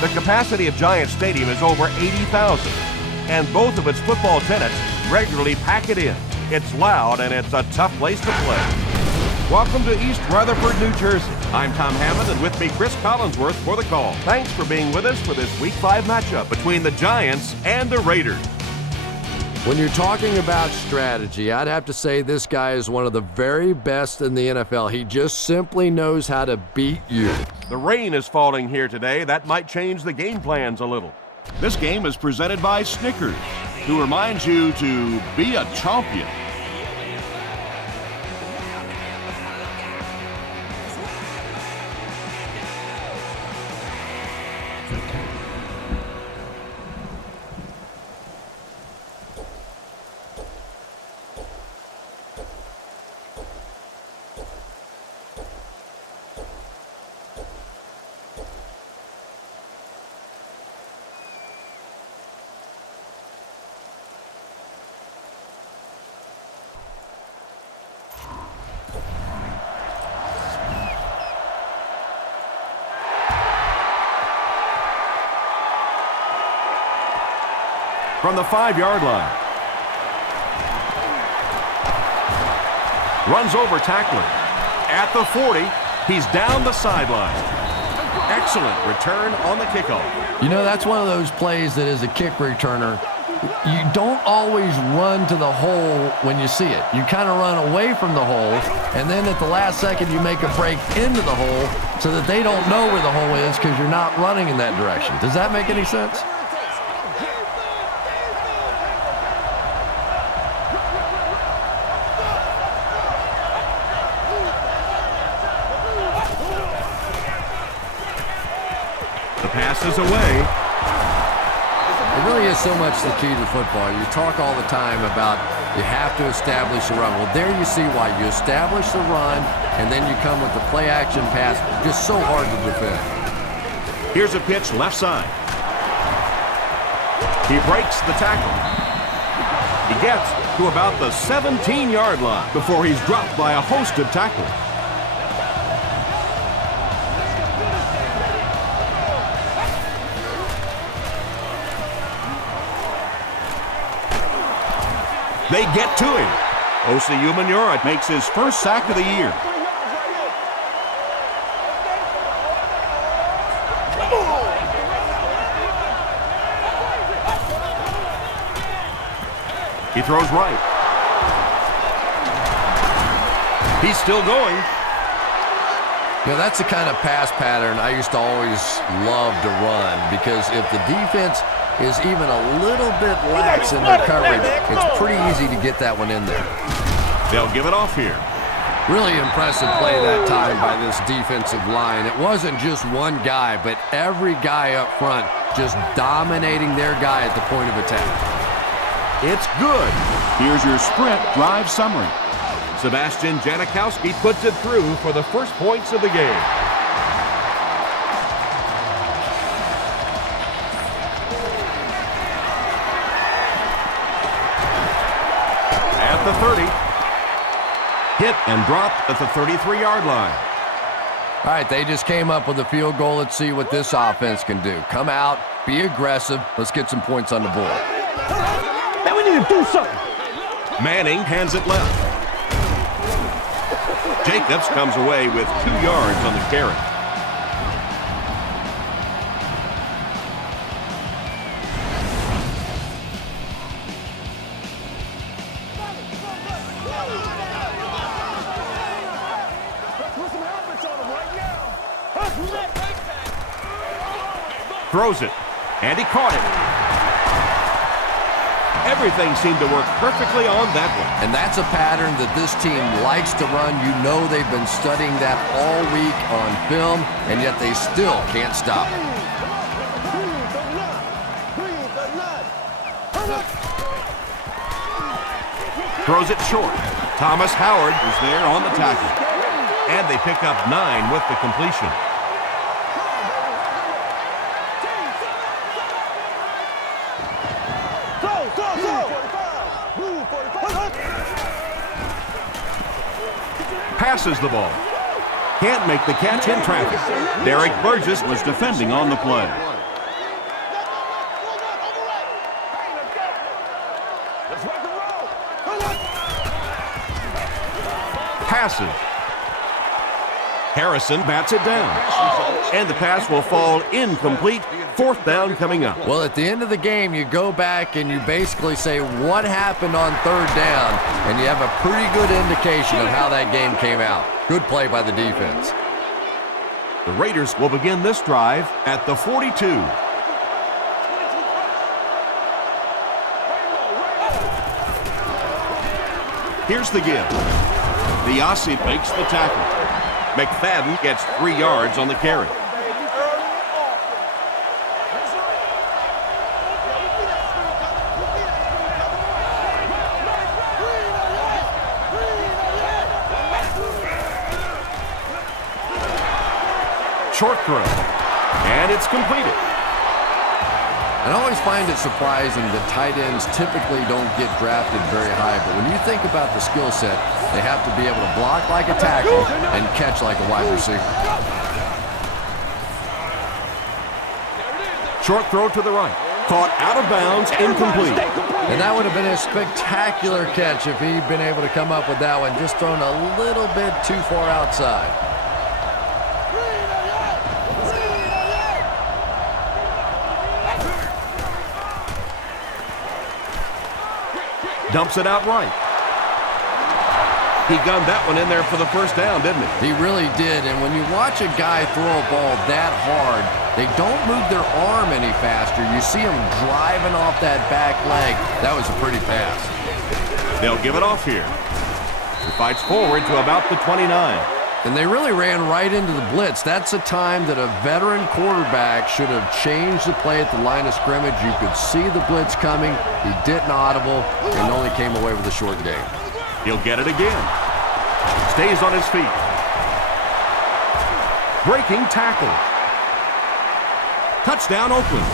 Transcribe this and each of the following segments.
The capacity of Giant Stadium is over 80,000, and both of its football tenants regularly pack it in. It's loud, and it's a tough place to play. Welcome to East Rutherford, New Jersey. I'm Tom Hammond, and with me, Chris Collinsworth for the call. Thanks for being with us for this Week 5 matchup between the Giants and the Raiders. When you're talking about strategy, I'd have to say this guy is one of the very best in the NFL. He just simply knows how to beat you. The rain is falling here today. That might change the game plans a little. This game is presented by Snickers, who reminds you to be a champion. From the 5-yard line. Runs over tackler. At the 40, he's down the sideline. Excellent return on the kickoff. You know, that's one of those plays that as a kick returner, you don't always run to the hole when you see it. You kind of run away from the hole, and then at the last second you make a break into the hole so that they don't know where the hole is because you're not running in that direction. Does that make any sense? Passes away. It really is so much the key to football. You talk all the time about you have to establish a run. Well, there you see why. You establish the run, and then you come with the play-action pass. Just so hard to defend. Here's a pitch left side. He breaks the tackle. He gets to about the 17-yard line before he's dropped by a host of tacklers. They get to him. Osi Umenyiora makes his first sack of the year. He throws right. He's still going. You know, that's the kind of pass pattern I used to always love to run, because if the defense is even a little bit lax in their coverage, it's pretty easy to get that one in there. They'll give it off here. Really impressive play that time by this defensive line. It wasn't just one guy, but every guy up front just dominating their guy at the point of attack. It's good. Here's your sprint drive summary. Sebastian Janikowski puts it through for the first points of the game. At the 30. Hit and dropped at the 33-yard line. All right, they just came up with a field goal. Let's see what this offense can do. Come out, be aggressive. Let's get some points on the board. Now we need to do something. Manning hands it left. Jacobs comes away with 2 yards on the carry. Throws it, and he caught it. Everything seemed to work perfectly on that one. And that's a pattern that this team likes to run. You know they've been studying that all week on film, and yet they still can't stop it. Throws it short. Thomas Howard is there on the tackle. And they pick up 9 with the completion. Passes the ball. Can't make the catch in traffic. Derek Burgess was defending on the play. passes. Harrison bats it down. And the pass will fall incomplete. Fourth down coming up. Well, at the end of the game, you go back and you basically say what happened on third down, and you have a pretty good indication of how that game came out. Good play by the defense. The Raiders will begin this drive at the 42. Here's the give. Biasi makes the tackle. McFadden gets 3 yards on the carry. Short throw, and it's completed. And I always find it surprising that tight ends typically don't get drafted very high, but when you think about the skill set, they have to be able to block like a tackle and catch like a wide receiver. Short throw to the right, caught out of bounds, incomplete. And that would have been a spectacular catch if he'd been able to come up with that one, just thrown a little bit too far outside. Dumps it out right. He gunned that one in there for the first down, didn't he? He really did, and when you watch a guy throw a ball that hard, they don't move their arm any faster. You see him driving off that back leg. That was a pretty pass. They'll give it off here. He fights forward to about the 29. And they really ran right into the blitz. That's a time that a veteran quarterback should have changed the play at the line of scrimmage. You could see the blitz coming. He didn't audible and only came away with a short gain. He'll get it again. Stays on his feet. Breaking tackle. Touchdown, Oakland.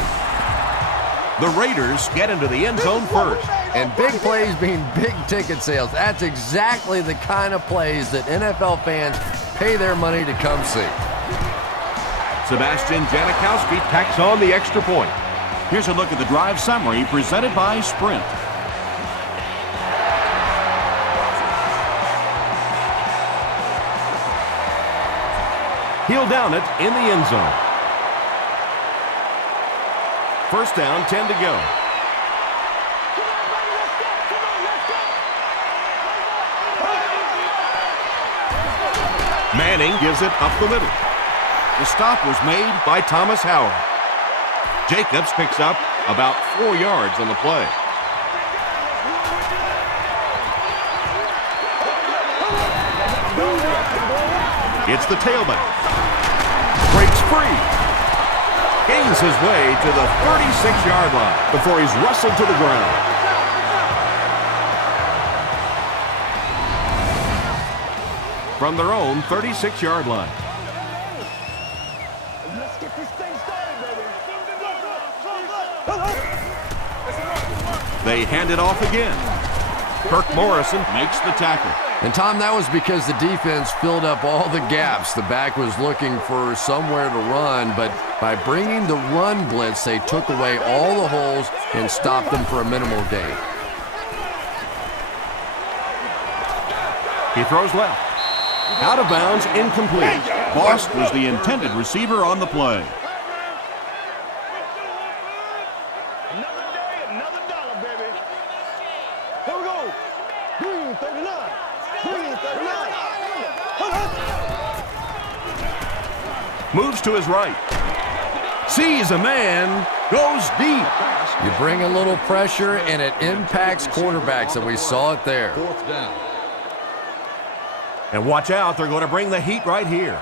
The Raiders get into the end zone first. And big plays mean big ticket sales. That's exactly the kind of plays that NFL fans pay their money to come see. Sebastian Janikowski tacks on the extra point. Here's a look at the drive summary presented by Sprint. He'll down it in the end zone. First down, 10 to go. Manning gives it up the middle. The stop was made by Thomas Howard. Jacobs picks up about 4 yards on the play. It's the tailback. Breaks free. Gains his way to the 36-yard line before he's wrestled to the ground. From their own 36-yard line. They hand it off again. Kirk Morrison makes the tackle. And, Tom, that was because the defense filled up all the gaps. The back was looking for somewhere to run, but by bringing the run blitz, they took away all the holes and stopped them for a minimal gain. He throws left. Out of bounds, incomplete. Bost was the intended receiver on the play. Another day, another dollar, baby. Here we go. Green 39. Green 39. Moves to his right. Sees a man. Goes deep. You bring a little pressure, and it impacts quarterbacks, and we saw it there. Fourth down. And watch out, they're going to bring the heat right here.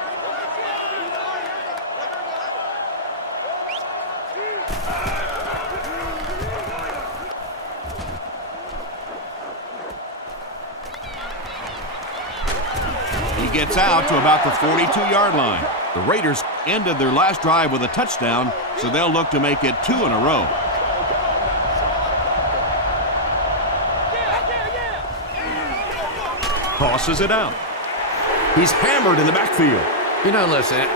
He gets out to about the 42-yard line. The Raiders ended their last drive with a touchdown, so they'll look to make it 2 in a row. Tosses it out. He's hammered in the backfield. You know, listen,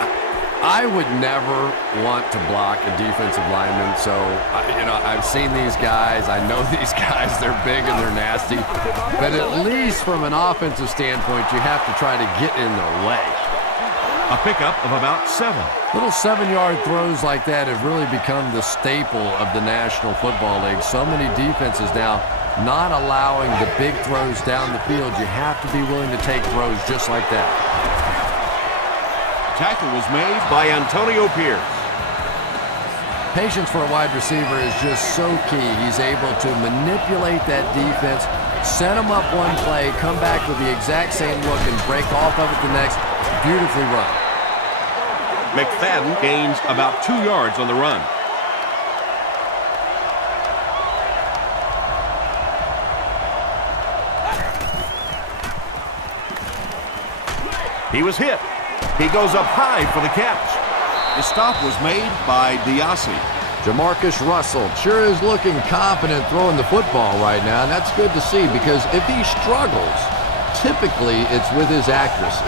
I would never want to block a defensive lineman. So, I've seen these guys. I know these guys. They're big and they're nasty. But at least from an offensive standpoint, you have to try to get in their way. A pickup of about 7. Little 7-yard throws like that have really become the staple of the National Football League. So many defenses now not allowing the big throws down the field. You have to be willing to take throws just like that. Tackle was made By Antonio Pierce. Patience for a wide receiver is just so key. He's able to manipulate that defense, set them up one play, come back with the exact same look, and break off of it the next. Beautifully run. McFadden gains about 2 yards on the run. He was hit. He goes up high for the catch. The stop was made by Diassi. Jamarcus Russell sure is looking confident throwing the football right now, and that's good to see because if he struggles, typically it's with his accuracy.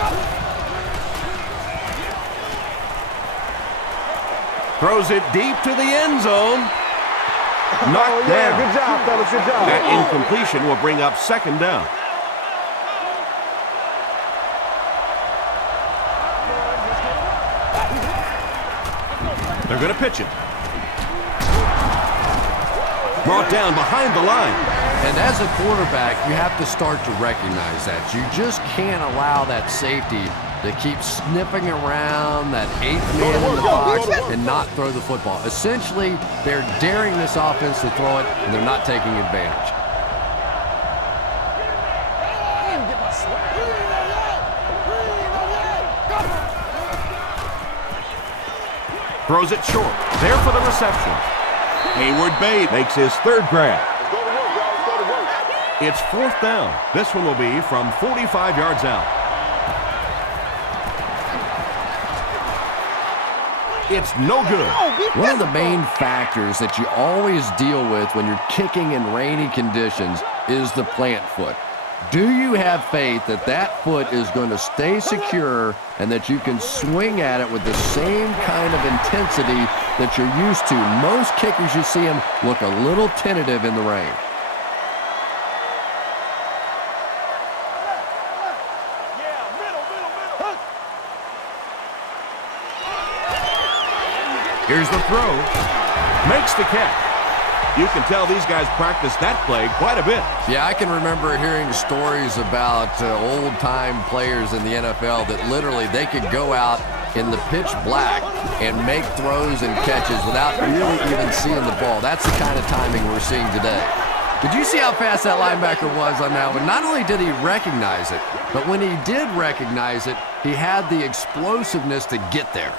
Throws it deep to the end zone. Knocked down. Good job, fellas. Good job. That incompletion will bring up 2nd down. They're going to pitch it. Brought down behind the line. And as a quarterback, you have to start to recognize that. You just can't allow that safety to keep sniffing around that 8th man in the box and not throw the football. Essentially, they're daring this offense to throw it, and they're not taking advantage. Throws it short. There for the reception. Hayward Bate Makes his 3rd grab. Let's go to work, guys. Let's go to work. It's 4th down. This one will be from 45 yards out. It's no good. One of the main factors that you always deal with when you're kicking in rainy conditions is the plant foot. Do you have faith that that foot is going to stay secure and that you can swing at it with the same kind of intensity that you're used to? Most kickers, you see them look a little tentative in the rain. Here's the throw. Makes the catch. You can tell these guys practice that play quite a bit. Yeah, I can remember hearing stories about old-time players in the NFL that literally they could go out in the pitch black and make throws and catches without really even seeing the ball. That's the kind of timing we're seeing today. Did you see how fast that linebacker was on that one? Not only did he recognize it, but when he did recognize it, he had the explosiveness to get there.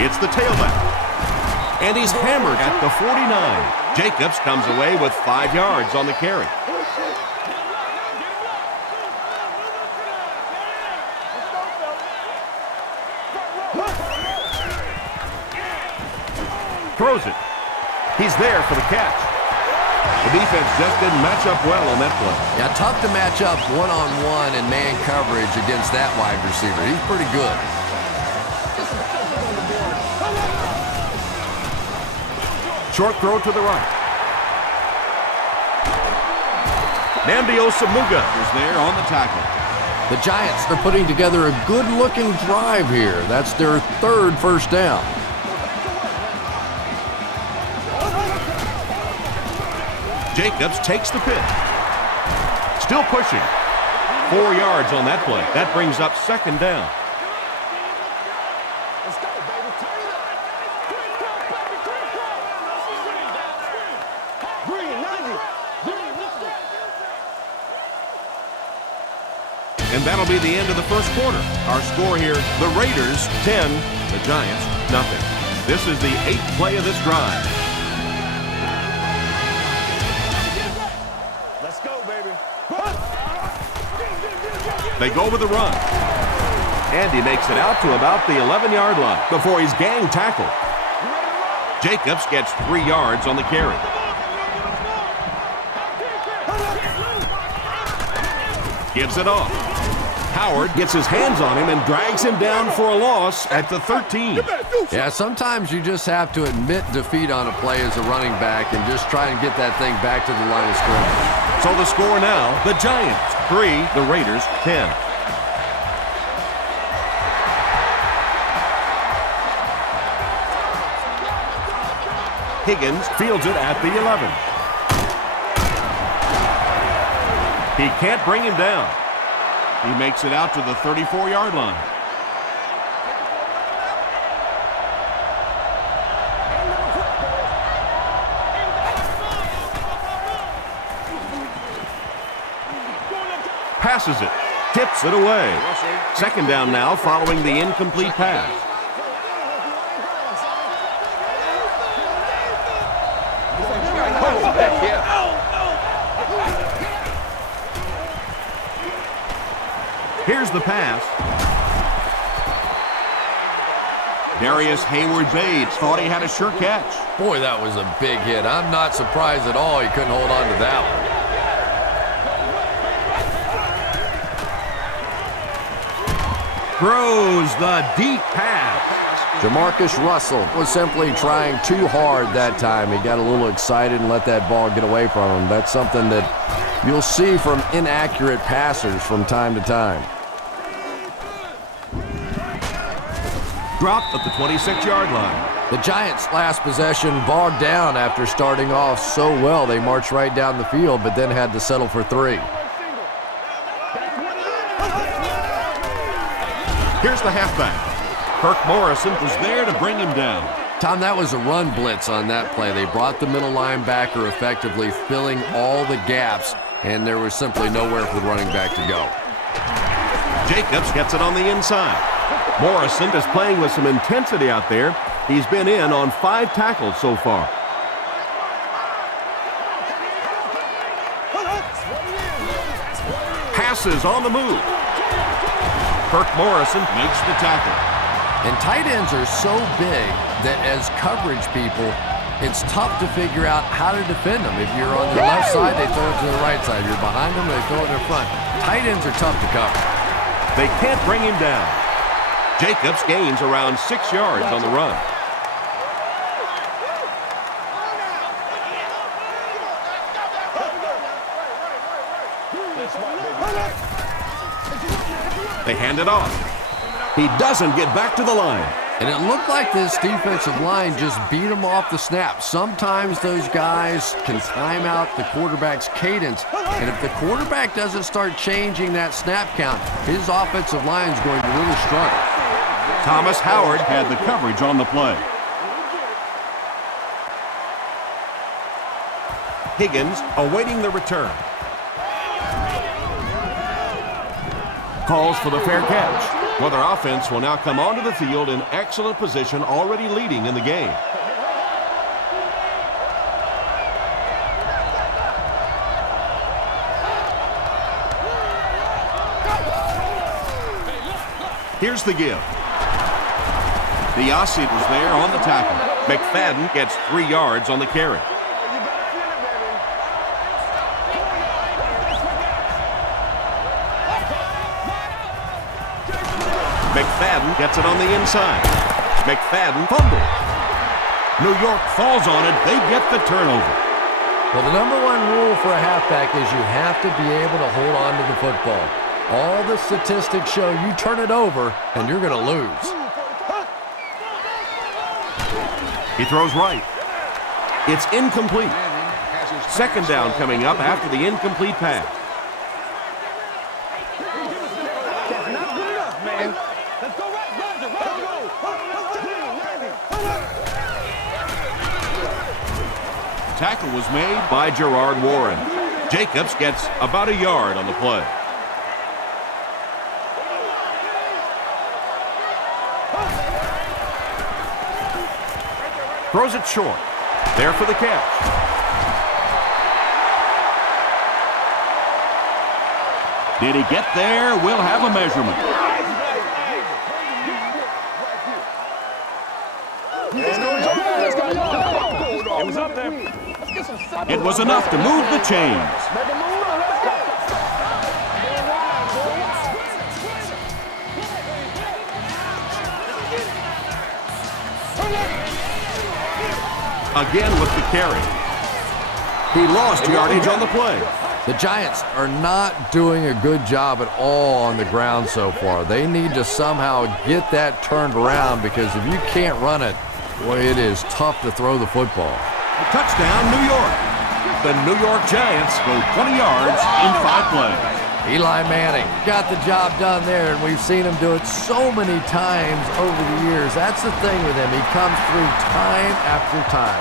It's the tailback. And he's hammered at the 49. Jacobs comes away with 5 yards on the carry. Throws it. He's there for the catch. The defense just didn't match up well on that play. Yeah, tough to match up one-on-one in man coverage against that wide receiver. He's pretty good. Short throw to the right. Namdi-Osamuga was there on the tackle. The Giants are putting together a good-looking drive here. That's their 3rd first down. Jacobs takes the pitch. Still pushing. 4 yards on that play. That brings up 2nd down. And that'll be the end of the first quarter. Our score here, the Raiders 10, the Giants nothing. This is the 8th play of this drive. Let's go, baby. They go with the run. And he makes it out to about the 11-yard line before he's gang tackled. Jacobs gets 3 yards on the carry. Gives it off. Howard gets his hands on him and drags him down for a loss at the 13. Yeah, sometimes you just have to admit defeat on a play as a running back and just try and get that thing back to the line of scrimmage. So the score now, the Giants 3, the Raiders 10. Higgins fields it at the 11. He can't bring him down. He makes it out to the 34-yard line. Passes it, tips it away. Second down now following the incomplete pass. Here's the pass. Darius Hayward-Bates thought he had a sure catch. Boy, that was a big hit. I'm not surprised at all he couldn't hold on to that one. Throws the deep pass. Jamarcus Russell was simply trying too hard that time. He got a little excited and let that ball get away from him. That's something that you'll see from inaccurate passers from time to time. Dropped at the 26-yard line. The Giants' last possession bogged down after starting off so well. They marched right down the field, but then had to settle for 3. Here's the halfback. Kirk Morrison was there to bring him down. Tom, that was a run blitz on that play. They brought the middle linebacker effectively, filling all the gaps, and there was simply nowhere for the running back to go. Jacobs gets it on the inside. Morrison is playing with some intensity out there. He's been in on 5 tackles so far. Passes on the move. Kirk Morrison makes the tackle. And tight ends are so big that as coverage people, it's tough to figure out how to defend them. If you're on the left side, they throw it to the right side. You're behind them, they throw it in their front. Tight ends are tough to cover. They can't bring him down. Jacobs gains around 6 yards on the run. They hand it off. He doesn't get back to the line. And it looked like this defensive line just beat him off the snap. Sometimes those guys can time out the quarterback's cadence. And if the quarterback doesn't start changing that snap count, his offensive line is going to really struggle. Thomas Howard had the coverage on the play. Higgins awaiting the return. Calls for the fair catch. Well, their offense will now come onto the field in excellent position, already leading in the game. Here's the give. Diassi was there on the tackle. McFadden gets 3 yards on the carry. McFadden gets it on the inside. McFadden fumbles. New York falls on it. They get the turnover. Well, the number one rule for a halfback is you have to be able to hold on to the football. All the statistics show you turn it over and you're going to lose. He throws right. It's incomplete. Second down coming up after the incomplete pass. Tackle was made by Gerard Warren. Jacobs gets about a yard on the play. Throws it short. There for the catch. Did he get there? We'll have a measurement. It was up there. It was enough to move the chains. again with the carry. He lost yardage on the play. The Giants are not doing a good job at all on the ground so far. They need to somehow get that turned around, because if you can't run it, boy, it is tough to throw the football. Touchdown, New York. The New York Giants go 20 yards in 5 plays. Eli Manning got the job done there, and we've seen him do it so many times over the years. That's the thing with him. He comes through time after time.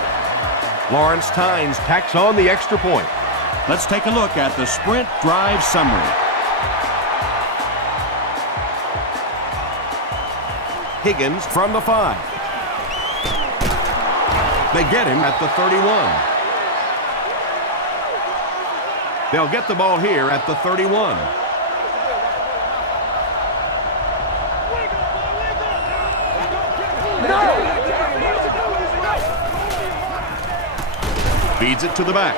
Lawrence Tynes tacks on the extra point. Let's take a look at the sprint drive summary. Higgins from the 5. They get him at the 31. They'll get the ball here at the 31. Feeds it to the back.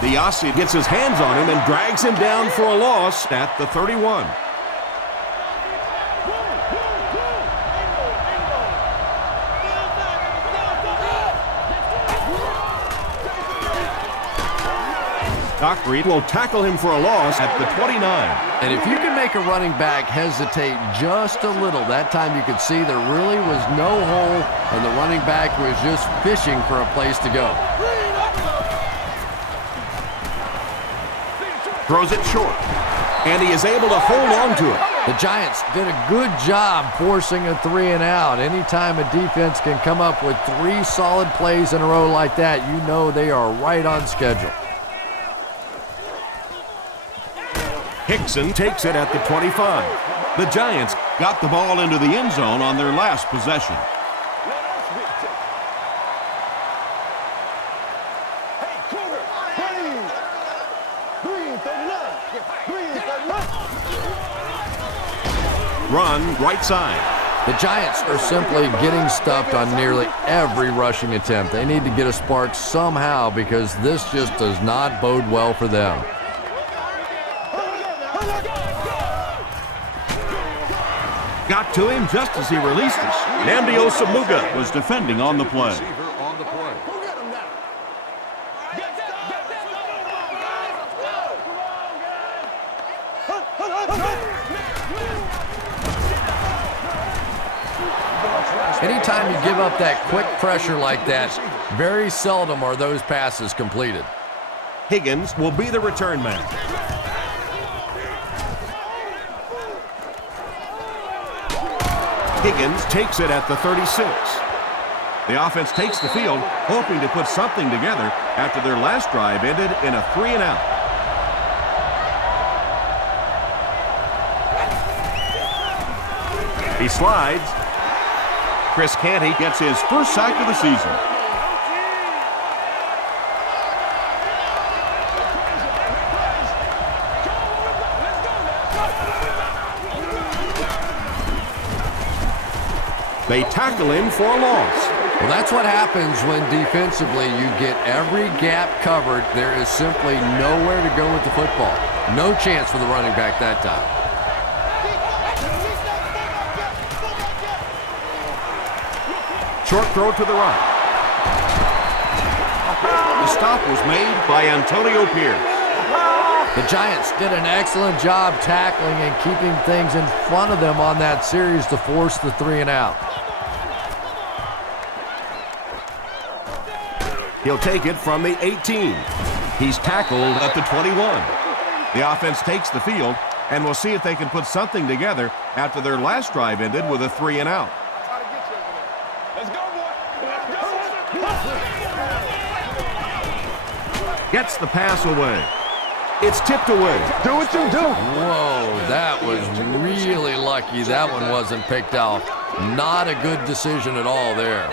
The Aussie gets his hands on him and drags him down for a loss at the 31. Doc Reed will tackle him for a loss at the 29. And if you can make a running back hesitate just a little, that time you could see there really was no hole, and the running back was just fishing for a place to go. Throws it short, and he is able to hold on to it. The Giants did a good job forcing a 3 and out. Anytime a defense can come up with 3 solid plays in a row like that, you know they are right on schedule. Hickson takes it at the 25. The Giants got the ball into the end zone on their last possession. Run right side. The Giants are simply getting stuffed on nearly every rushing attempt. They need to get a spark somehow, because this just does not bode well for them. Got to him just as he released it. Nnamdi Osamuga was defending on the play. Anytime you give up that quick pressure like that, very seldom are those passes completed. Higgins will be the return man. Higgins takes it at the 36. The offense takes the field, hoping to put something together after their last drive ended in a 3 and out. He slides. Chris Canty gets his first sack of the season. They tackle him for a loss. Well, that's what happens when defensively you get every gap covered. There is simply nowhere to go with the football. No chance for the running back that time. Short throw to the right. The stop was made by Antonio Pierce. The Giants did an excellent job tackling and keeping things in front of them on that series to force the 3 and out. He'll take it from the 18. He's tackled at the 21. The offense takes the field, and we'll see if they can put something together after their last drive ended with a 3 and out. Let's go, boy. Let's go. Gets the pass away. It's tipped away. Do what you do. Whoa, that was really lucky that one wasn't picked off. Not a good decision at all there.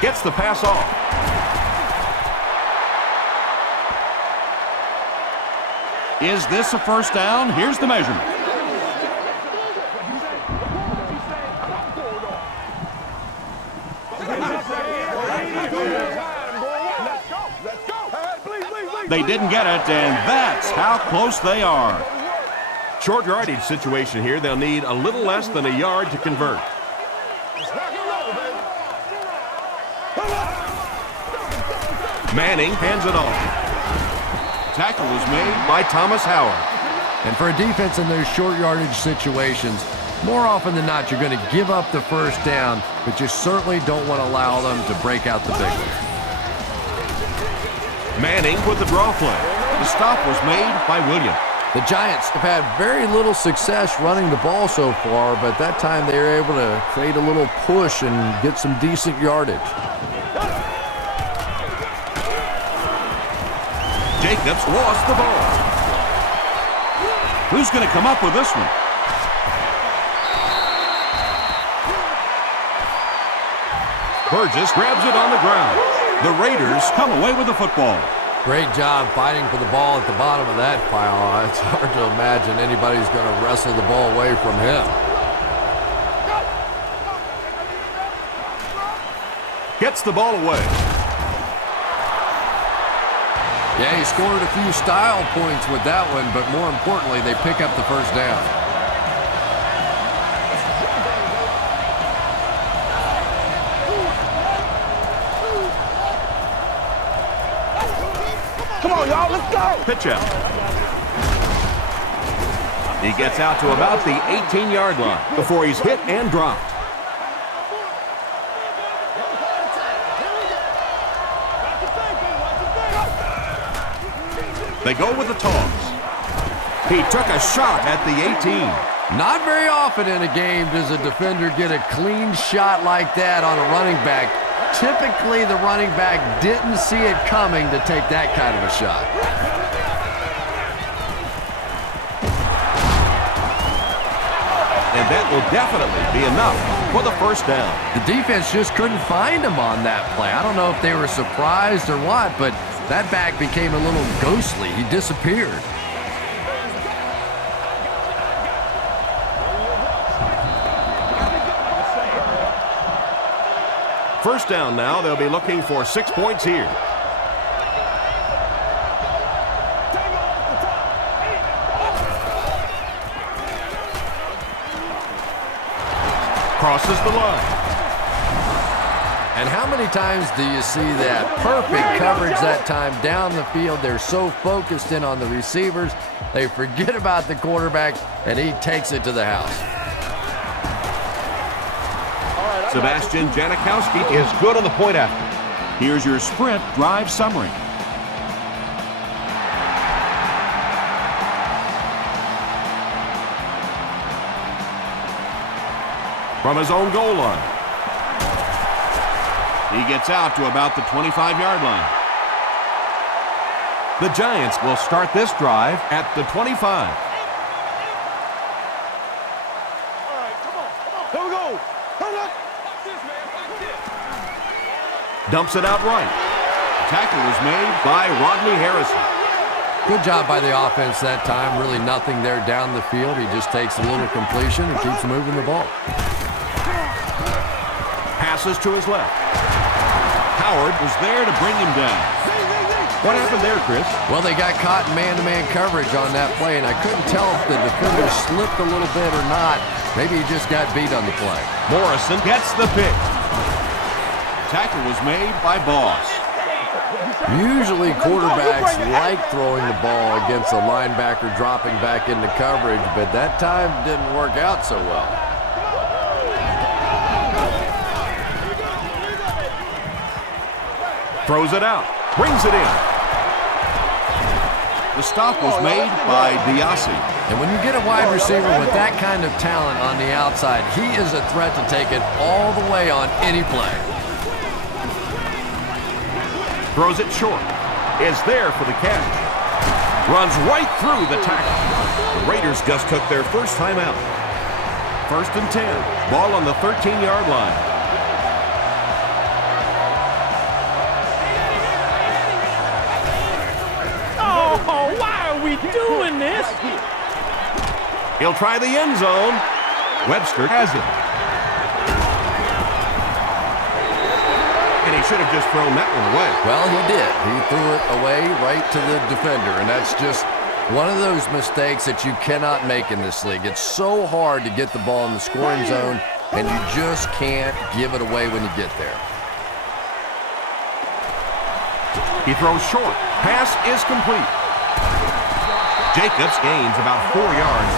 Gets the pass off. Is this a first down? Here's the measurement. They didn't get it, and that's how close they are. Short yardage situation here. They'll need a little less than a yard to convert. Manning hands it off. Tackle was made by Thomas Howard. And for a defense in those short yardage situations, more often than not, you're going to give up the first down, but you certainly don't want to allow them to break out the big one. Manning with the draw play. The stop was made by Williams. The Giants have had very little success running the ball so far, but that time they were able to create a little push and get some decent yardage. Jacobs lost the ball. Who's going to come up with this one? Burgess grabs it on the ground. The Raiders come away with the football. Great job fighting for the ball at the bottom of that pile. It's hard to imagine anybody's going to wrestle the ball away from him. Gets the ball away. Yeah, he scored a few style points with that one, but more importantly, they pick up the first down. Come on, y'all, let's go. Pitch out. He gets out to about the 18-yard line before he's hit and dropped. They go with the toss. He took a shot at the 18. Not very often in a game does a defender get a clean shot like that on a running back. Typically, the running back didn't see it coming to take that kind of a shot. And that will definitely be enough for the first down. The defense just couldn't find him on that play. I don't know if they were surprised or what, but that back became a little ghostly. He disappeared. First down now. They'll be looking for 6 points here. Crosses the line. And how many times do you see that perfect coverage that time down the field? They're so focused in on the receivers, they forget about the quarterback, and he takes it to the house. Sebastian Janikowski is good on the point after. Here's your sprint drive summary. From his own goal line. He gets out to about the 25-yard line. The Giants will start this drive at the 25. Here we go. Dumps it out right. Tackle was made by Rodney Harrison. Good job by the offense that time. Really nothing there down the field. He just takes a little completion and keeps moving the ball. Passes to his left. Howard was there to bring him down. What happened there, Chris? Well, they got caught in man-to-man coverage on that play, and I couldn't tell if the defender slipped a little bit or not. Maybe he just got beat on the play. Morrison gets the pick. Tackle was made by Boss. Usually quarterbacks like throwing the ball against a linebacker dropping back into coverage, but that time didn't work out so well. Throws it out. Brings it in. The stop was made by Diassi. And when you get a wide receiver with that kind of talent on the outside, he is a threat to take it all the way on any play. Throws it short. Is there for the catch. Runs right through the tackle. The Raiders just took their first time out. 1st and 10. Ball on the 13-yard line. Oh, why are we doing this? He'll try the end zone. Webster has it. And he should have just thrown that one away. Well, he did. He threw it away right to the defender, and that's just One of those mistakes that you cannot make in this league. It's so hard to get the ball in the scoring zone, and you just can't give it away when you get there. He throws short. Pass is complete. Jacobs gains about 4 yards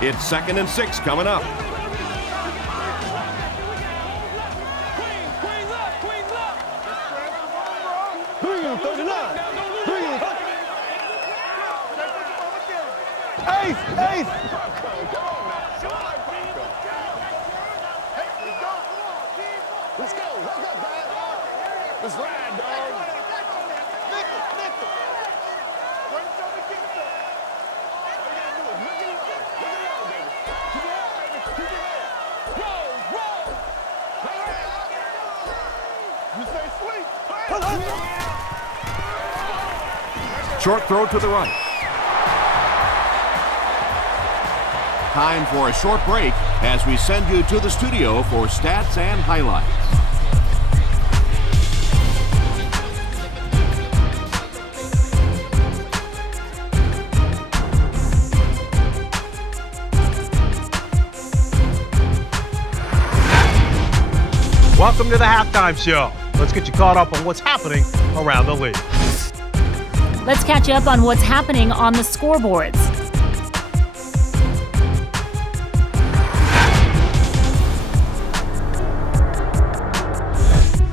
there. It's 2nd and 6 coming up. Ace! Let's go. Let's ride, dog. Short throw to the right. Time for a short break as we send you to the studio for stats and highlights. Welcome to the halftime show. Let's get you caught up on what's happening around the league. Let's catch up on what's happening on the scoreboards.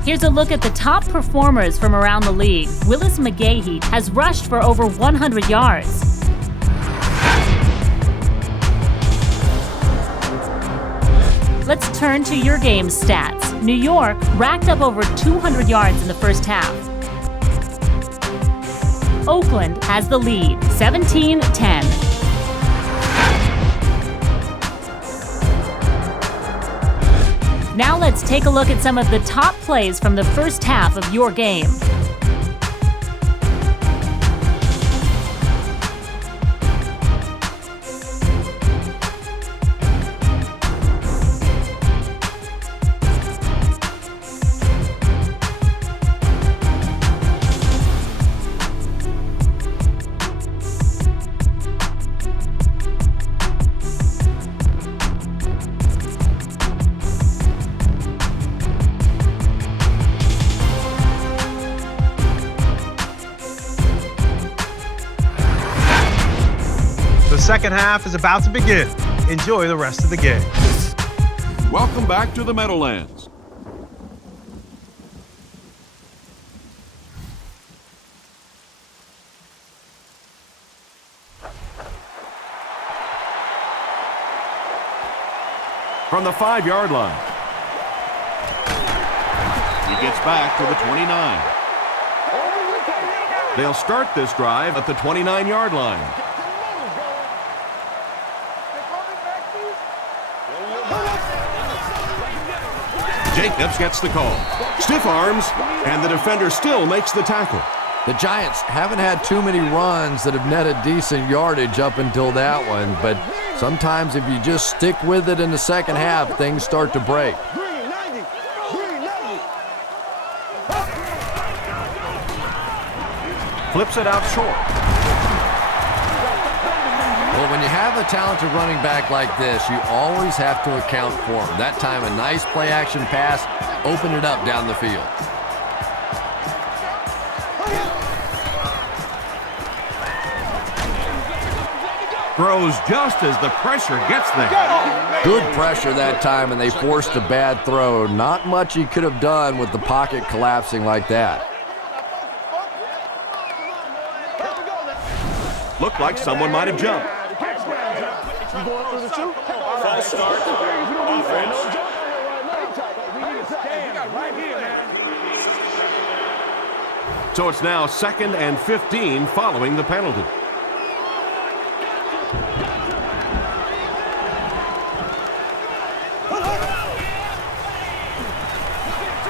Here's a look at the top performers from around the league. Willis McGahee has rushed for over 100 yards. Let's turn to your game stats. New York racked up over 200 yards in the first half. Oakland has the lead, 17-10. Now let's take a look at some of the top plays from the first half of your game. The second half is about to begin. Enjoy the rest of the game. Welcome back to the Meadowlands. From the 5-yard line. He gets back to the 29. They'll start this drive at the 29-yard line. Jacobs gets the call. Stiff arms, and the defender still makes the tackle. The Giants haven't had too many runs that have netted decent yardage up until that one, but sometimes if you just stick with it in the second half, things start to break. Flips it out short. Well, when you have a talented running back like this, you always have to account for him. That time, a nice play-action pass opened it up down the field. Throws just as the pressure gets there. Good pressure that time, and they forced a bad throw. Not much he could have done with the pocket collapsing like that. Looked like someone might have jumped. False start. Offense. So it's now 2nd and 15 following the penalty.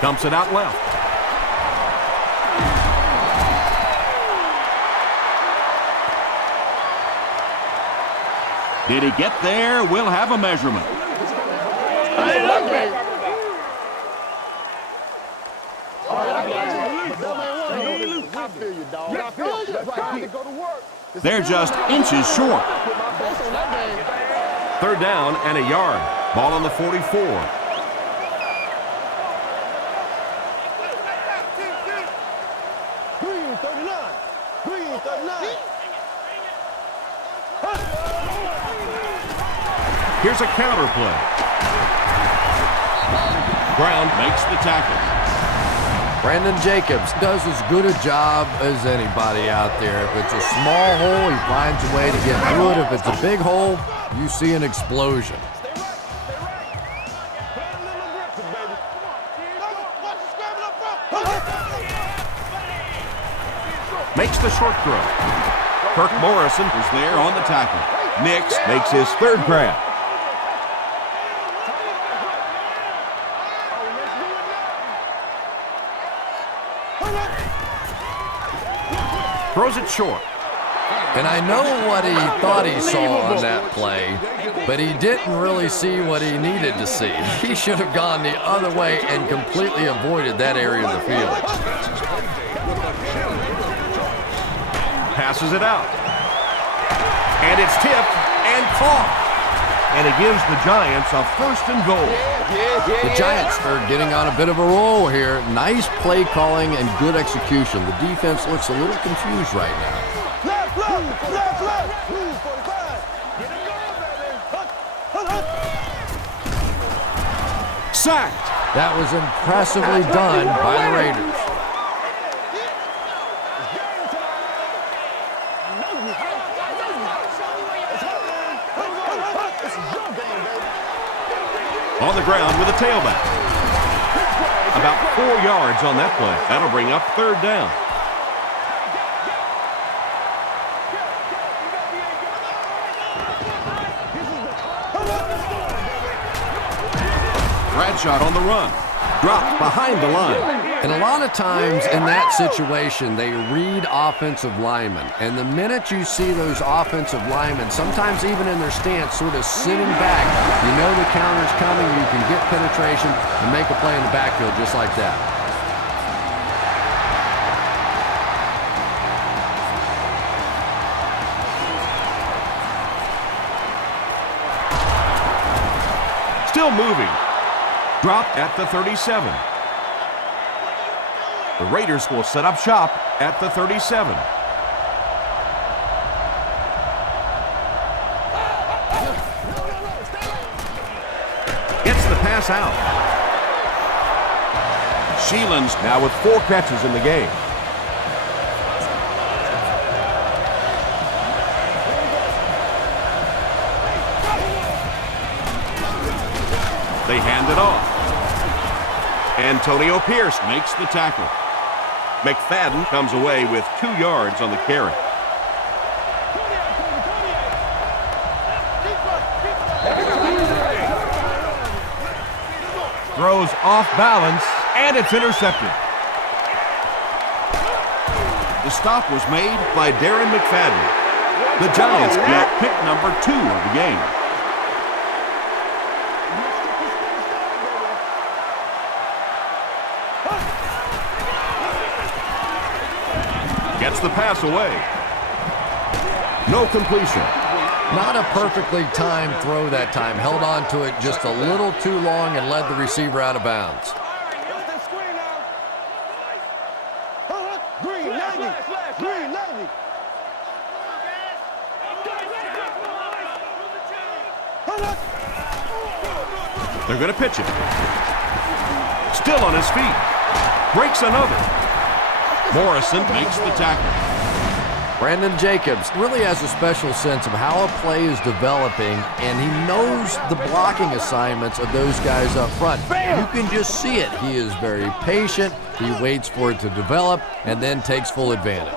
Dumps it out left. Did he get there? We'll have a measurement. They're just inches short. Third down and a yard. Ball on the 44. Here's a counter play. Brown makes the tackle. Brandon Jacobs does as good a job as anybody out there. If it's a small hole, he finds a way to get through it. If it's a big hole, you see an explosion. Makes the short throw. Kirk Morrison is there on the tackle. Nix makes his third grab. Throws it short. And I know what he thought he saw on that play, but he didn't really see what he needed to see. He should have gone the other way and completely avoided that area of the field. Passes it out. And it's tipped and caught. And it gives the Giants a first and goal. The Giants are getting on a bit of a roll here. Nice play calling and good execution. The defense looks a little confused right now. Sacked. That was impressively done by the Raiders. On the ground with a tailback. About 4 yards on that play. That'll bring up third down. Bradshaw on the run. Dropped behind the line. And a lot of times in that situation, they read offensive linemen. And the minute you see those offensive linemen, sometimes even in their stance, sort of sitting back, you know the counter's coming, you can get penetration and make a play in the backfield just like that. Still moving. Dropped at the 37. The Raiders will set up shop at the 37. Gets the pass out. Sheelan's now with 4 catches in the game. They hand it off. Antonio Pierce makes the tackle. McFadden comes away with 2 yards on the carry. Throws off balance, and it's intercepted. The stop was made by Darren McFadden. The Giants get pick number 2 of the game. Gets the pass away. No completion. Not a perfectly timed throw that time. Held on to it just a little too long and led the receiver out of bounds. They're going to pitch it. Still on his feet. Breaks another. Morrison makes the tackle. Brandon Jacobs really has a special sense of how a play is developing, and he knows the blocking assignments of those guys up front. You can just see it. He is very patient. He waits for it to develop and then takes full advantage.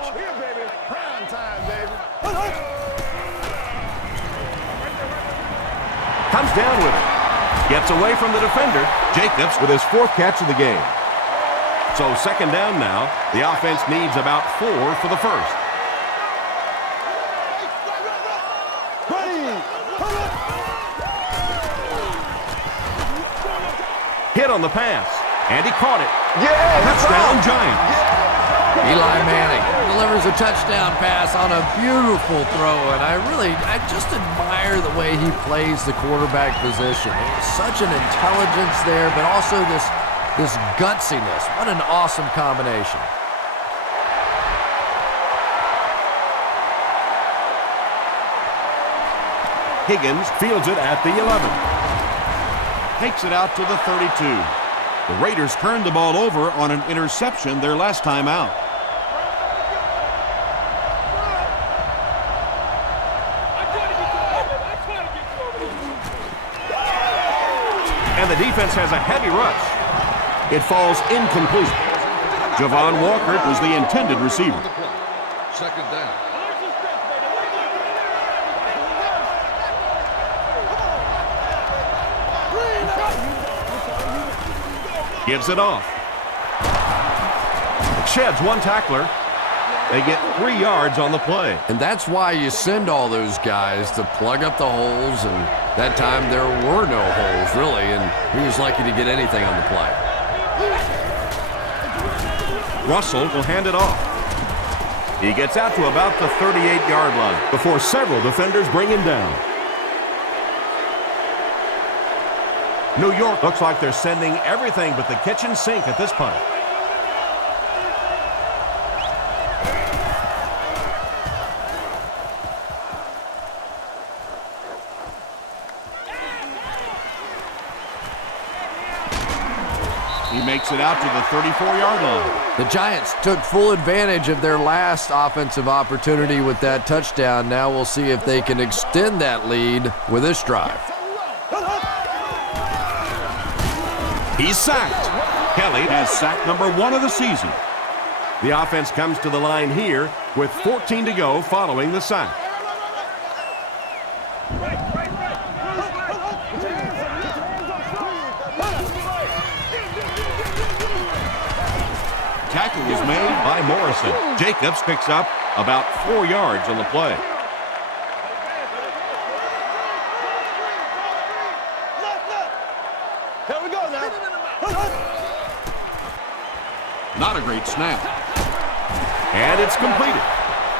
Comes down with it. Gets away from the defender. Jacobs with his 4th catch of the game. So second down now. The offense needs about 4 for the first. Hit on the pass, and he caught it. Touchdown Giants. Eli Manning delivers a touchdown pass on a beautiful throw, and I just admire the way he plays the quarterback position. Such an intelligence there, but also this gutsiness. What an awesome combination. Higgins fields it at the 11. Takes it out to the 32. The Raiders turned the ball over on an interception their last time out. And the defense has a heavy rush. It falls incomplete. Javon Walker was the intended receiver. Second down. Gives it off. Sheds one tackler. They get 3 yards on the play. And that's why you send all those guys to plug up the holes, and that time there were no holes, really, and he was lucky to get anything on the play. Russell will hand it off. He gets out to about the 38-yard line before several defenders bring him down. New York looks like they're sending everything but the kitchen sink at this point. He makes it out to the 34-yard line. The Giants took full advantage of their last offensive opportunity with that touchdown. Now we'll see if they can extend that lead with this drive. He's sacked. Kelly has sack number 1 of the season. The offense comes to the line here with 14 to go following the sack. Tackle was made by Morrison. Jacobs picks up about 4 yards on the play. Here we go now. Not a great snap. And it's completed.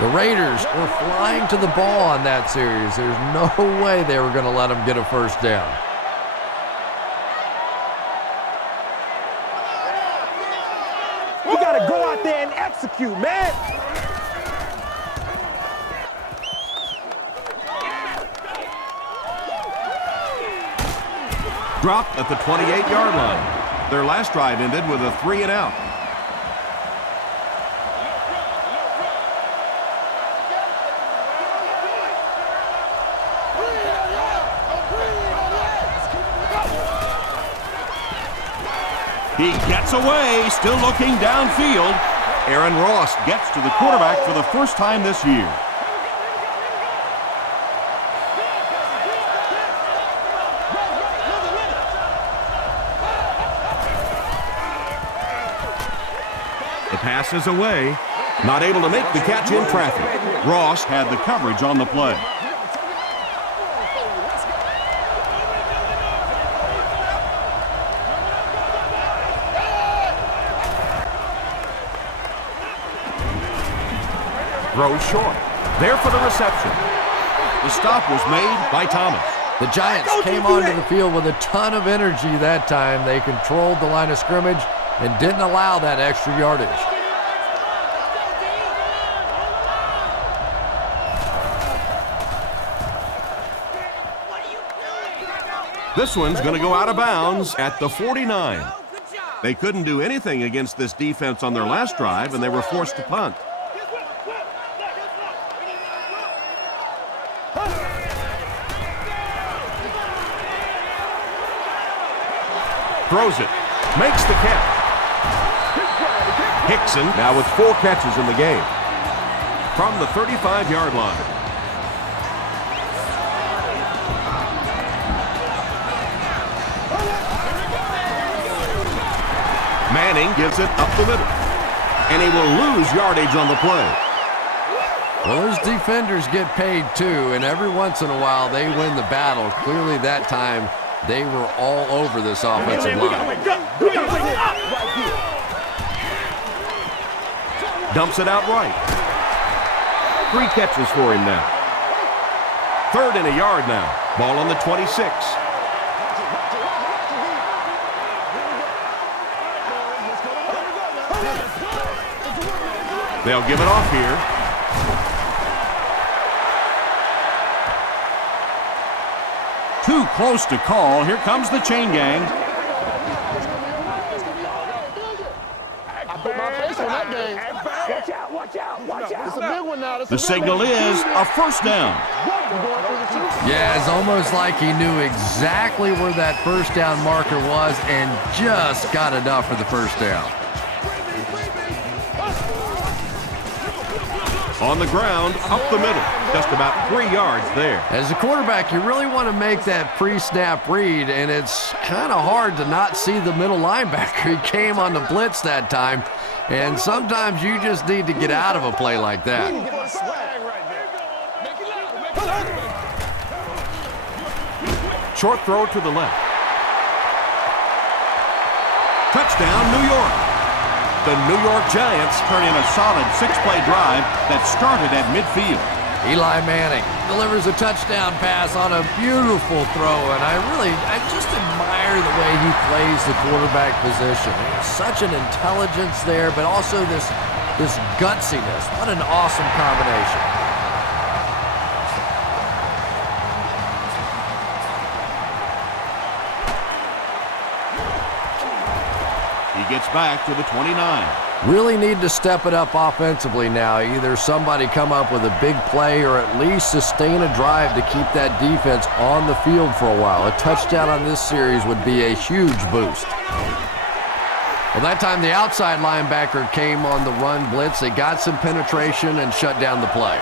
The Raiders were flying to the ball on that series. There's no way they were going to let them get a first down. You got to go out there and execute, man. Dropped at the 28-yard line. Their last drive ended with a 3-and-out. He gets away, still looking downfield. Aaron Ross gets to the quarterback for the first time this year. The pass is away. Not able to make the catch in traffic. Ross had the coverage on the play. Throws short. There for the reception. The stop was made by Thomas. The Giants came onto the field with a ton of energy that time. They controlled the line of scrimmage and didn't allow that extra yardage. This one's going to go out of bounds at the 49. They couldn't do anything against this defense on their last drive, and they were forced to punt. Throws it. Makes the catch. Hickson now with 4 catches in the game. From the 35-yard line. Manning gives it up the middle. And he will lose yardage on the play. Well, those defenders get paid too, and every once in a while they win the battle. Clearly that time they were all over this offensive line. Dumps it out right. 3 catches for him now. 3rd and a yard now. Ball on the 26. They'll give it off here. Too close to call. Here comes the chain gang. The signal is a first down. Yeah, it's almost like he knew exactly where that first down marker was and just got enough for the first down. On the ground, up the middle. Just about 3 yards there. As a quarterback, you really want to make that pre-snap read, and it's kind of hard to not see the middle linebacker. He came on the blitz that time, and sometimes you just need to get out of a play like that. Short throw to the left. Touchdown, New York. The New York Giants turn in a solid 6-play drive that started at midfield. Eli Manning delivers a touchdown pass on a beautiful throw, and I just admire the way he plays the quarterback position. Such an intelligence there, but also this gutsiness. What an awesome combination. He gets back to the 29. Really need to step it up offensively now. Either somebody come up with a big play or at least sustain a drive to keep that defense on the field for a while. A touchdown on this series would be a huge boost. Well, that time the outside linebacker came on the run blitz. They got some penetration and shut down the play.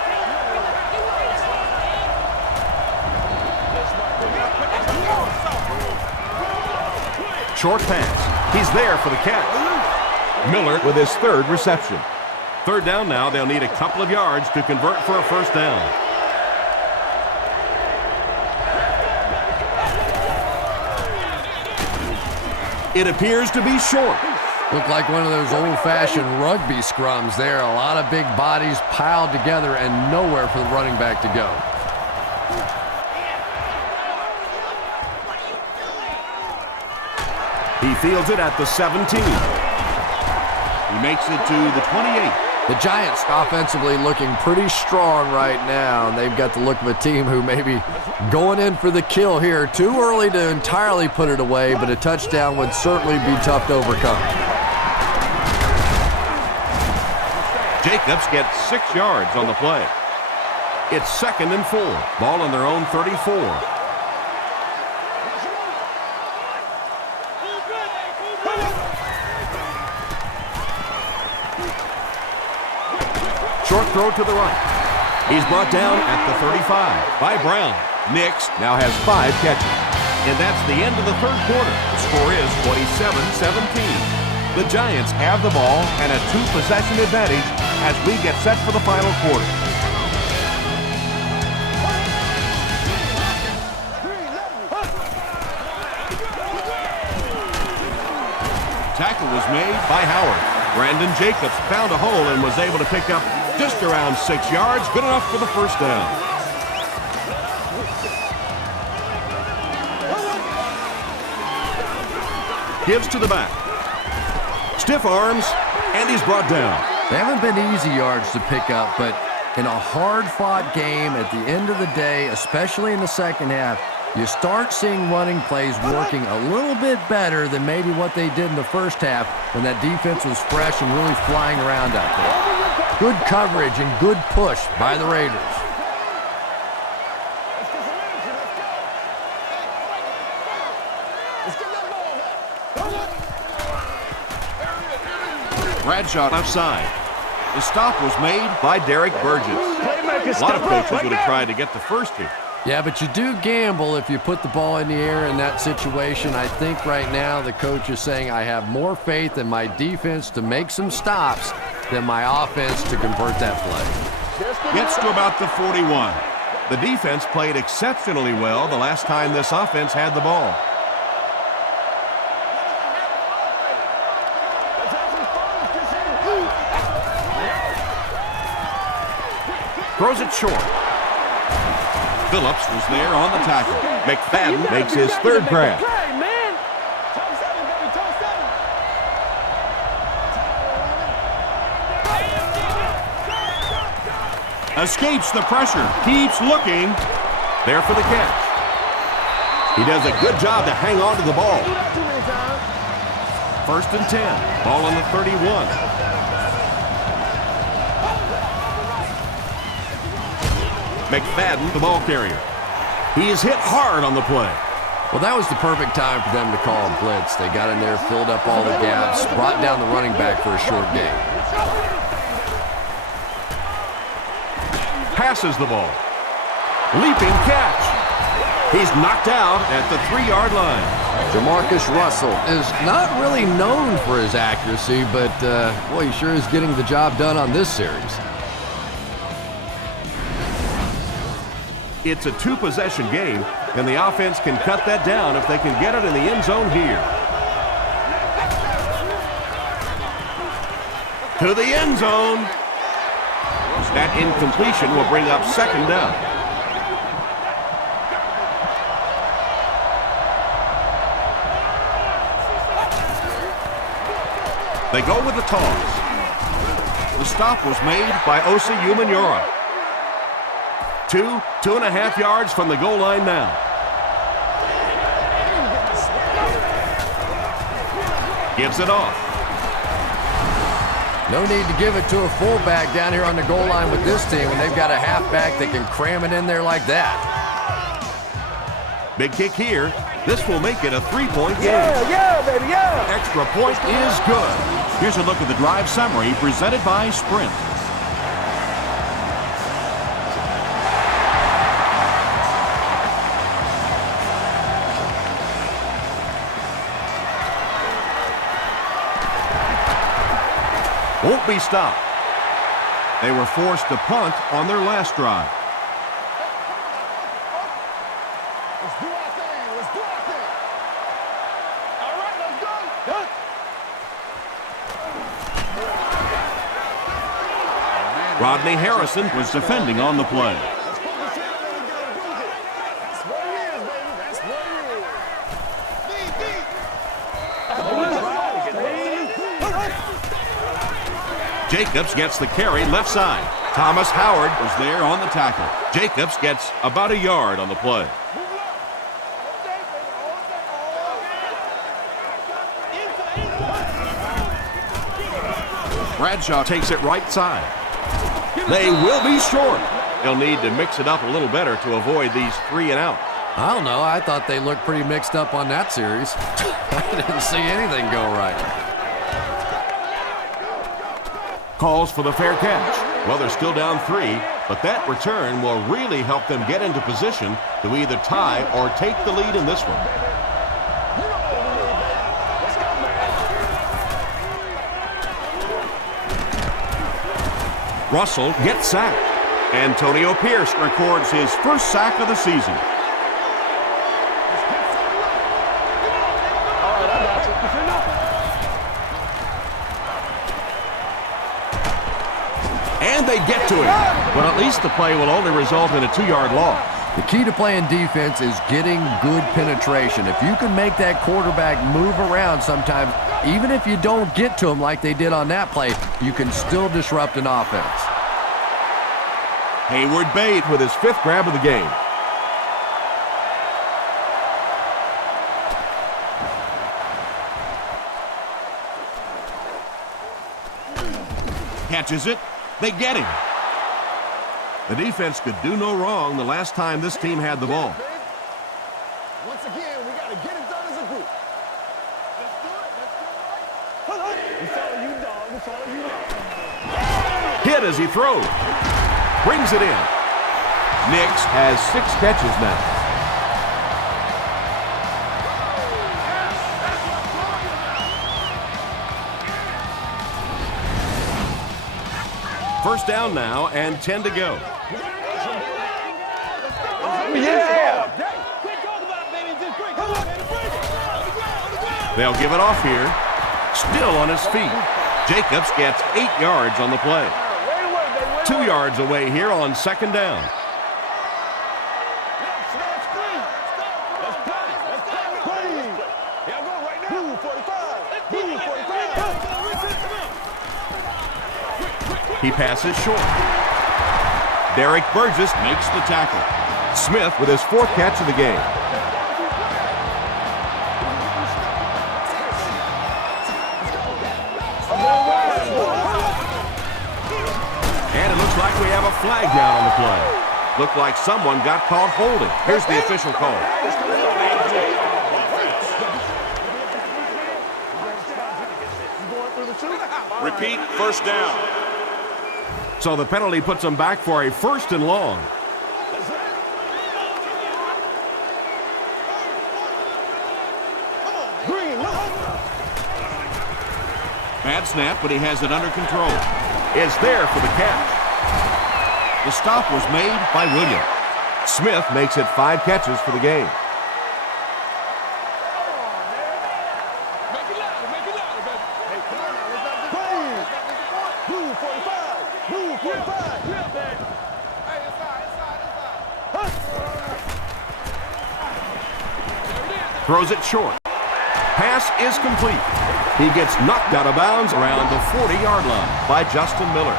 Short pass. He's there for the catch. Miller with his 3rd reception. 3rd down now. They'll need a couple of yards to convert for a first down. It appears to be short. Looked like one of those old-fashioned rugby scrums there. A lot of big bodies piled together and nowhere for the running back to go. He fields it at the 17. He makes it to the 28. The Giants offensively looking pretty strong right now. They've got the look of a team who may be going in for the kill here. Too early to entirely put it away, but a touchdown would certainly be tough to overcome. Jacobs gets 6 yards on the play. It's 2nd and 4. Ball on their own 34. Short throw to the right. He's brought down at the 35 by Brown. Nix now has 5 catches. And that's the end of the 3rd quarter. The score is 27-17. The Giants have the ball and a 2-possession advantage as we get set for the final quarter. Tackle was made by Howard. Brandon Jacobs found a hole and was able to pick up just around 6 yards, good enough for the first down. Gives to the back. Stiff arms, and he's brought down. They haven't been easy yards to pick up, but in a hard-fought game at the end of the day, especially in the second half, you start seeing running plays working a little bit better than maybe what they did in the first half when that defense was fresh and really flying around out there. Good coverage and good push by the Raiders. Bradshaw outside. The stop was made by Derek Burgess. A lot of coaches would have tried to get the first here. Yeah, but you do gamble if you put the ball in the air in that situation. I think right now the coach is saying I have more faith in my defense to make some stops than my offense to convert that play. Gets to about the 41. The defense played exceptionally well the last time this offense had the ball. Throws it short. Phillips was there on the tackle. McFadden makes his third grab. Escapes the pressure. Keeps looking. There for the catch. He does a good job to hang on to the ball. 1st and 10. Ball on the 31. McFadden, the ball carrier. He is hit hard on the play. Well, that was the perfect time for them to call a blitz. They got in there, filled up all the gaps, brought down the running back for a short gain. Passes the ball. Leaping catch. He's knocked out at the 3-yard line. Jamarcus Russell is not really known for his accuracy, but boy, he sure is getting the job done on this series. It's a 2-possession game, and the offense can cut that down if they can get it in the end zone here. To the end zone. That incompletion will bring up 2nd down. They go with the toss. The stop was made by Osi Umenyiora. 2.5 yards from the goal line now. Gives it off. No need to give it to a fullback down here on the goal line with this team when they've got a halfback that can cram it in there like that. Big kick here. This will make it a 3-point game. Yeah, baby, yeah. Extra point is good. Here's a look at the drive summary presented by Sprint. Won't be stopped. They were forced to punt on their last drive. Let's do our thing. Let's do our thing. All right, let's go. Rodney Harrison Was defending on the play. That's what it is, baby. That's what it is. Jacobs gets the carry left side. Thomas Howard Was there on the tackle. Jacobs gets about a yard on the play. Bradshaw takes it right side. They will be short. They'll need to mix it up a little better to avoid these 3 and out. I don't know. I thought they looked pretty mixed up on that series. I didn't see anything go right. Calls for the fair catch. Well, they're still down 3, but that return will really help them get into position to either tie or take the lead in this one. Russell gets sacked. Antonio Pierce records his first sack of the season. And they get to him. But at least the play will only result in a 2-yard loss. The key to playing defense is getting good penetration. If you can make that quarterback move around sometimes, even if you don't get to him like they did on that play, you can still disrupt an offense. Hayward Bate with his 5th grab of the game. Catches it. They get him. The defense could do no wrong the last time this team had the ball. Once again, we got to get it done as a group. Let's do it. We follow you, dog. We follow you, dog. Hit as he throws. Brings it in. Nix has 6 catches now. First down now and 10 to go. Yeah. They'll give it off here. Still on his feet. Jacobs gets 8 yards on the play. 2 yards away here on second down. He passes short. Derek Burgess Makes the tackle. Smith with his 4th catch of the game. And it looks like we have a flag down on the play. Looked like someone got caught holding. Here's the official call. Repeat, first down. So the penalty puts them back for a 1st and long. Bad snap, but he has it under control. Is there for the catch. The stop was made by Williams. Smith makes it 5 catches for the game. Throws it short. Pass is complete. He gets knocked out of bounds around the 40-yard line by Justin Miller.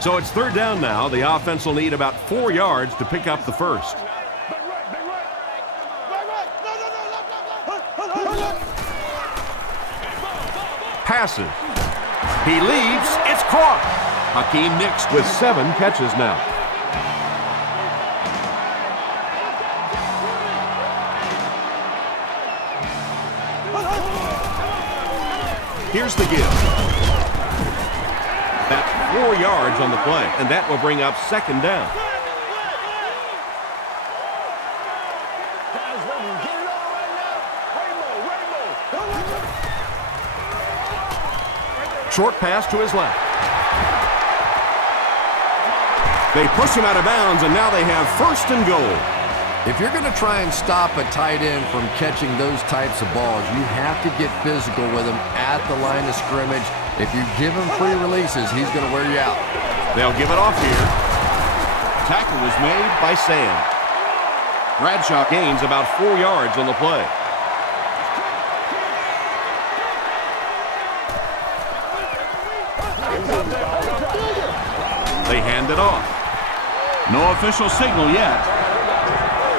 So it's 3rd down now. The offense will need about 4 yards to pick up the first. Passes. He leaves. It's caught. Hakeem Nicks with 7 catches now. Here's the give. That's 4 yards on the play, and that will bring up second down. Short pass to his left. They push him out of bounds, and now they have 1st and goal. If you're going to try and stop a tight end from catching those types of balls, you have to get physical with him at the line of scrimmage. If you give him free releases, he's going to wear you out. They'll give it off here. Tackle was made by Sam. Bradshaw gains about 4 yards on the play. They hand it off. No official signal yet.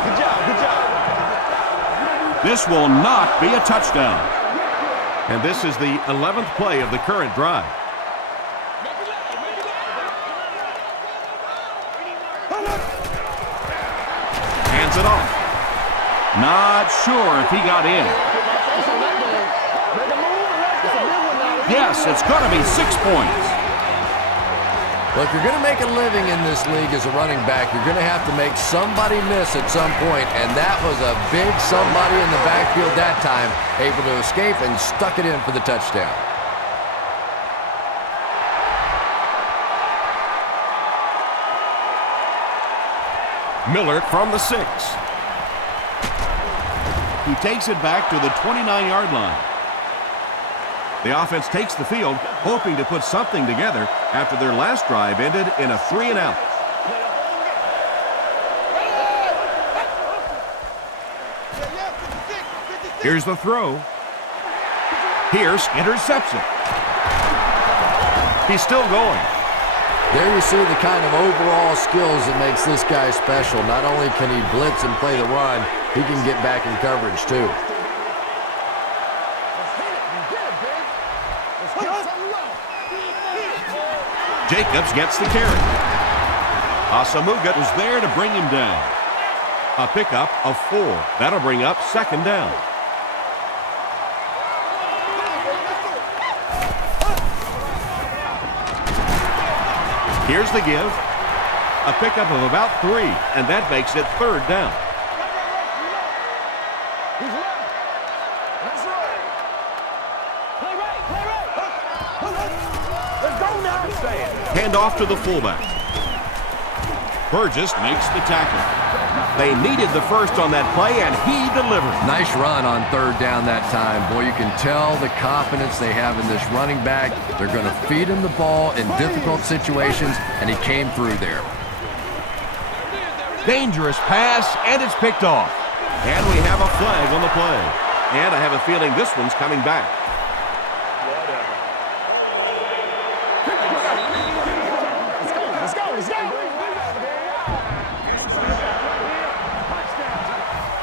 Good job, good job. This will not be a touchdown. And this is the 11th play of the current drive. Hands it off. Not sure if he got in. Yes, it's going to be 6 points. Well, if you're going to make a living in this league as a running back, you're going to have to make somebody miss at some point, and that was a big somebody in the backfield that time, able to escape and stuck it in for the touchdown. Miller from the 6. He takes it back to the 29-yard line. The offense takes the field, hoping to put something together after their last drive ended in a 3-and-out. Here's the throw. Pierce intercepts it. He's still going. There you see the kind of overall skills that makes this guy special. Not only can he blitz and play the run, he can get back in coverage too. Jacobs gets the carry. Asamuga was there to bring him down. A pickup of 4. That'll bring up second down. Here's the give. A pickup of about 3, and that makes it third down. Hand off to the fullback. Burgess makes the tackle. They needed the first on that play, and he delivered. Nice run on third down that time. Boy, you can tell the confidence they have in this running back. They're going to feed him the ball in difficult situations, and he came through there. Dangerous pass, and it's picked off. And we have a flag on the play. And I have a feeling this one's coming back.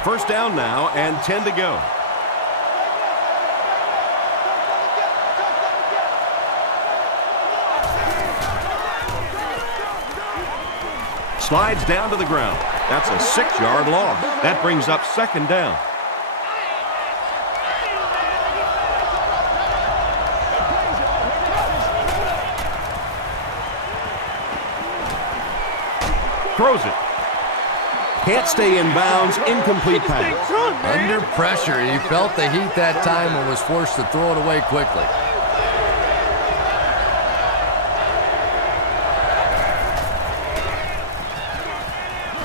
First down now, and 10 to go. Slides down to the ground. That's a 6-yard loss. That brings up second down. Throws it. Can't stay in bounds. Incomplete pass. Under pressure. He felt the heat that time and was forced to throw it away quickly.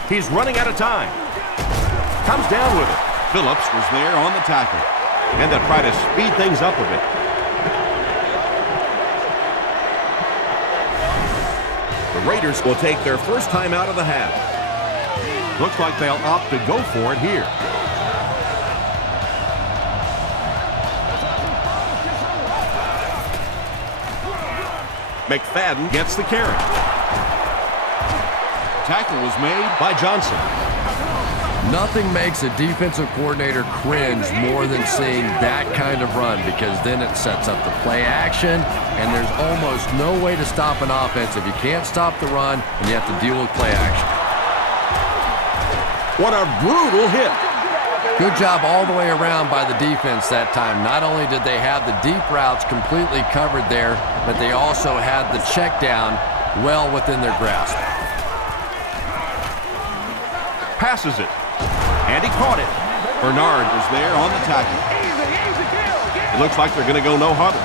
He's running out of time. Comes down with it. Phillips was there on the tackle. And they'll try to speed things up a bit. The Raiders will take their first time out of the half. Looks like they'll opt to go for it here. McFadden gets the carry. Tackle was made by Johnson. Nothing makes a defensive coordinator cringe more than seeing that kind of run, because then it sets up the play action, and there's almost no way to stop an offense if you can't stop the run and you have to deal with play action. What a brutal hit. Good job all the way around by the defense that time. Not only did they have the deep routes completely covered there, but they also had the check down well within their grasp. Passes it. And he caught it. Bernard was there on the tackle. It looks like they're going to go no huddle.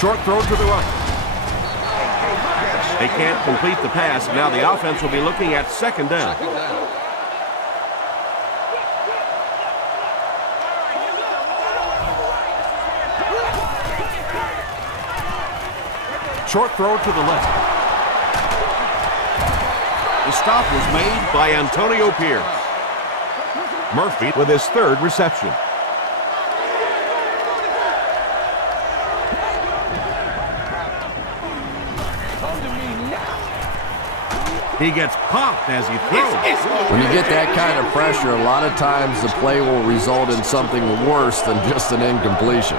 Short throw to the right. They can't complete the pass. Now the offense will be looking at second down. Short throw to the left. The stop was made by Antonio Pierce. Murphy with his third reception. He gets popped as he throws. When you get that kind of pressure, a lot of times the play will result in something worse than just an incompletion.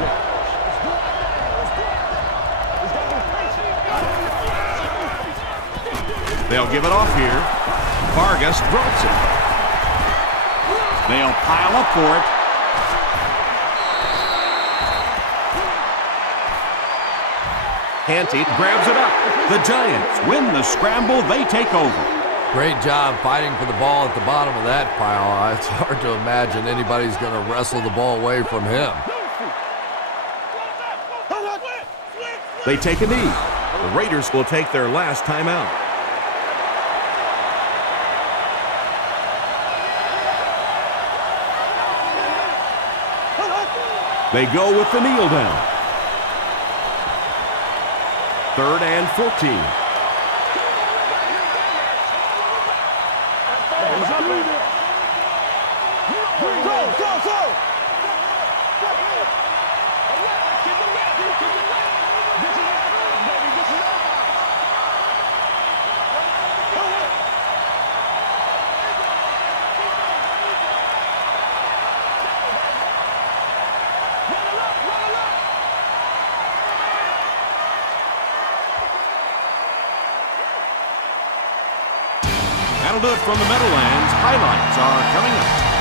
They'll give it off here. Vargas drops it. They'll pile up for it. Canty grabs it up. The Giants win the scramble. They take over. Great job fighting for the ball at the bottom of that pile. It's hard to imagine anybody's going to wrestle the ball away from him. They take a knee. The Raiders will take their last timeout. They go with the kneel down. 3rd and 14. That'll do it from the Meadowlands. Highlights are coming up.